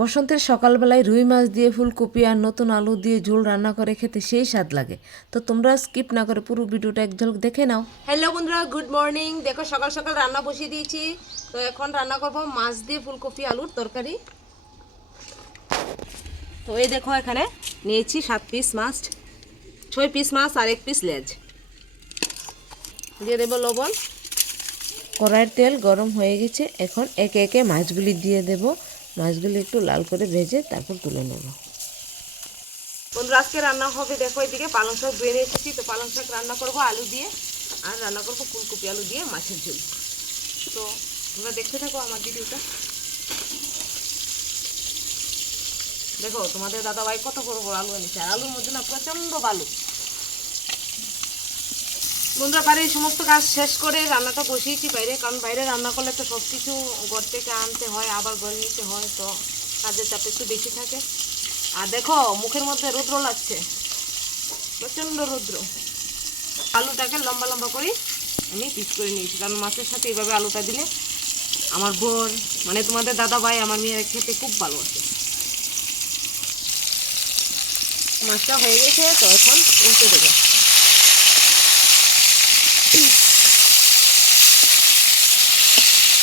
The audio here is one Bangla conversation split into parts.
বসন্তের সকালবেলায় রুই মাছ দিয়ে ফুলকপি আর নতুন আলু দিয়ে ঝোল রান্না করে খেতে সেই স্বাদ লাগে। তো তোমরা স্কিপ না করে পুরো ভিডিওটা এক ঝলক দেখে নাও। হ্যালো বন্ধুরা গুড মর্নিং দেখো সকাল সকাল রান্না বসিয়ে দিয়েছি। তো এখন রান্না করব মাছ দিয়ে ফুলকপি আলুর তরকারি। তো এই দেখো এখানে নিয়েছি সাত পিস মাছ ছয় পিস মাছ আর এক পিস লেজ। দিয়ে দেবো লবণ। কড়াইয়ের তেল গরম হয়ে গেছে। এখন একে একে মাছগুলি দিয়ে দেব। মাছগুলি একটু লাল করে ভেজে তারপর তুলে নেব। বন্ধুরা, আজকে রান্না হবে, দেখো এদিকে পালং শাক নিয়ে এসেছি। তো পালং শাক রান্না করব আলু দিয়ে, আর রান্না করব ফুলকপি আলু দিয়ে মাছের ঝোল। তো তোমরা দেখতে থাকো আমার ভিডিওটা। দেখো, তোমাদের দাদা ভাই কত বড় বড় আলু এনেছে, আর আলুর মধ্যে না প্রচণ্ড বালু। বন্ধুরা, বাড়ির সমস্ত কাজ শেষ করে রান্নাটা বসিয়েছি বাইরে, কারণ বাইরে রান্না করলে তো সব কিছু ঘর থেকে আনতে হয়, আবার ঘরে নিতে হয়, তো কাজের চাপ একটু বেশি থাকে। আর দেখো, মুখের মধ্যে রৌদ্র লাগছে, প্রচণ্ড রৌদ্র। আলুটাকে লম্বা লম্বা করে আমি পিস করে নিয়েছি, কারণ মাছের সাথে এইভাবে আলুটা দিলে আমার বোন মানে তোমাদের দাদা ভাই আমার মেয়ের খেতে খুব ভালো আছে মাছটা হয়ে গেছে, তো এখন উল্টে দেবো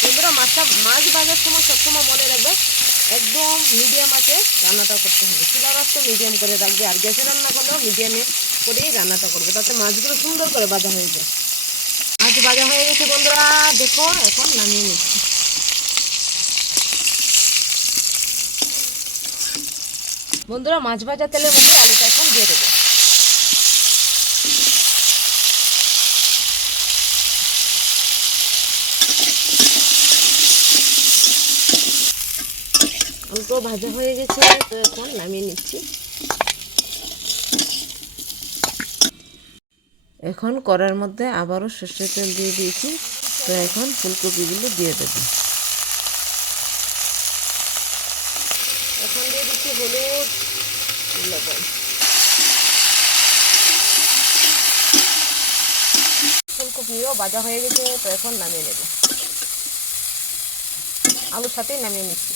বন্ধুরা মাছটা মাছ ভাজার সময় সবসময় মনে রাখবে, একদম মিডিয়াম আছে, রান্নাটা করতে হবে। চুলার আঁচটা মিডিয়াম করে রাখবে, আর গ্যাসে রান্না করলেও মিডিয়ামে করেই রান্নাটা করবে। তাতে মাছগুলো সুন্দর করে ভাজা হয়ে যায়। মাছ ভাজা হয়ে গেছে বন্ধুরা, দেখো, এখন নামিয়ে নিচ্ছি। বন্ধুরা, মাছ ভাজা তেলের মধ্যে আলুটা এখন দিয়ে দেবো। আলুটাও ভাজা হয়ে গেছে, তো এখন নামিয়ে নিচ্ছি। এখন কড়ার মধ্যে আবারও সর্ষের তেল দিয়ে দিয়েছি, তো এখন ফুলকপিগুলো দিয়ে দেবো। এখন দিয়ে দিচ্ছি হলুদ, লবণ। ফুলকপিও ভাজা হয়ে গেছে, তো এখন নামিয়ে নেব। আলুর সাথেই নামিয়ে নিচ্ছি।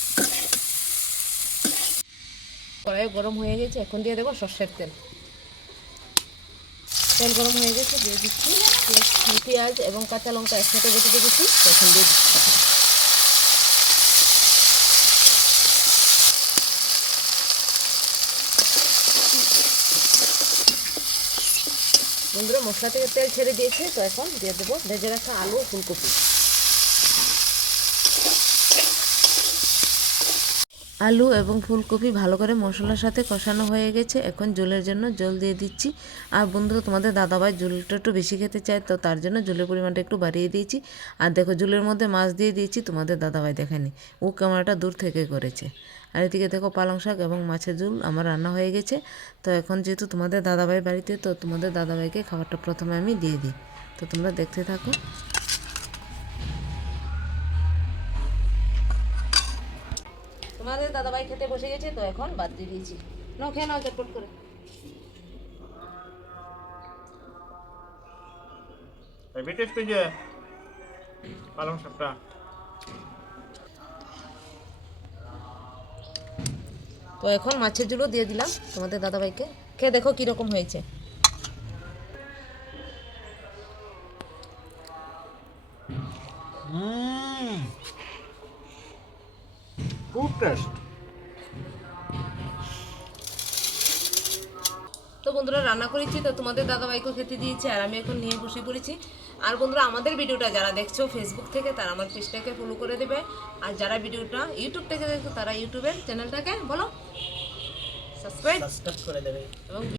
কড়াই গরম হয়ে গেছে, এখন দিয়ে দেবো সর্ষের তেল। তেল গরম হয়ে গেছে, দিয়ে দিচ্ছি পেঁয়াজ এবং কাঁচা লঙ্কা একসাথে বেটে রেখেছি, তো এখন দিয়ে দিচ্ছি। বন্ধুরা, মশলা থেকে তেল ছেড়ে দিয়েছে, তো এখন দিয়ে দেবো ভেজে রাখা আলু ফুলকপি। আলু এবং ফুলকপি ভালো করে মশলার সাথে কষানো হয়ে গেছে। এখন জলের জন্য জল দিয়ে দিচ্ছি। আর বন্ধুরা, তোমাদের দাদাভাই জলটা একটু বেশি খেতে চায়, তো তার জন্য জলের পরিমাণটা একটু বাড়িয়ে দিয়েছি। আর দেখো, জলের মধ্যে মাছ দিয়ে দিয়েছি, তোমাদের দাদাভাই দেখেনি। ও ক্যামেরাটা দূর থেকে করেছে। আর এদিকে দেখো, পালং শাক এবং মাছের ঝোল আমার রান্না হয়ে গেছে। তো এখন যেহেতু তোমাদের দাদাভাই বাড়িতে, তো তোমাদের দাদাভাইকে খাবারটা প্রথমে আমি দিয়ে দিই। তো তোমরা দেখতে থাকো। তোমাদের দাদাভাই খেতে বসে গেছে তো এখন বাদ দিয়ে দিয়েছি। নাও খেয়ে নাও চটপট করে। বেটে যে পালং শাকটা। তো এখন মাছের ঝুলো দিয়ে দিলাম তোমাদের দাদাভাইকে। খেয়ে দেখো কীরকম হয়েছে। খুব টেস্ট তো বন্ধুরা রান্না করেছি তো তোমাদের দাদাভাইকেও খেতে দিয়েছি আর আমি এখন নিয়ে বসে পড়েছি। আর বন্ধুরা আমাদের ভিডিওটা যারা দেখছ ফেসবুক থেকে তারা আমার পেজটাকে ফলো করে দেবে। আর যারা ভিডিওটা ইউটিউব থেকে দেখছ তারা ইউটিউবের চ্যানেলটাকে বলো সাবস্ক্রাইব সাবস্ক্রাইব করে দেবে। এবং